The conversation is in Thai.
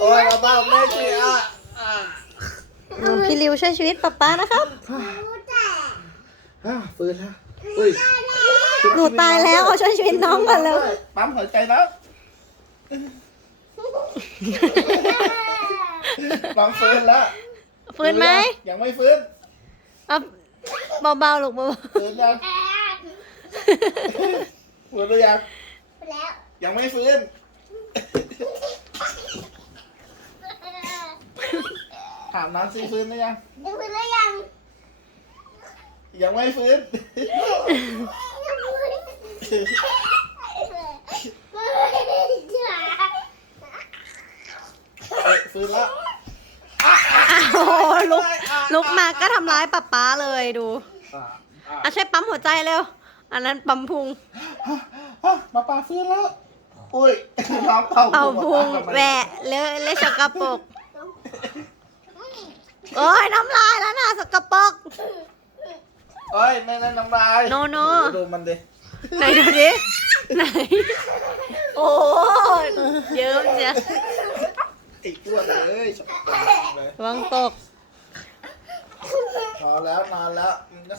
โอ้ยเบาๆแม่ชีอะอะอืมพี่ริวช่วยชีวิตป๊าป๊านะครับ อะฟื้นแล้วอุ้ยหนูตายแล้วเอาช่วยชีวิตน้องก่อนเลยปั๊มหัวใจแล้วน้องฟื้นแล้วฟื้นไหมยังไม่ฟื้นเอาเบาๆลูกเบาฟื้นยังฟื้นหรือยังแล้วยังไม่ฟื้น ถามน้องซิฟื้นหรือยังดูคุณแล้วยังยังไม่ฟื้นเอ้ยฟื้นแล้วๆอ้าวลุกลุกมาก็ทำร้ายป๊าป๊าเลยดูอะอะอะช่วยปั๊มหัวใจเร็ว อันนั้นปั๊มพุงอะมาปาฟื้นแล้ว อุ้ยน้องเป่าเป่าพุงทำไมแหวะเลอะเลอะสกปรก โอ้ยน้ำลายแล้วนะสกปรก เอ้ยไม่นั่นน้ำลายโนโน ดูดูมันดิไหนดูดิ ไหน โอ้ยเยิ้มเนี่ยไอ้อ้วนเลยสกปรกเลย ระวังตก นอนแล้วนอนแล้วมันก็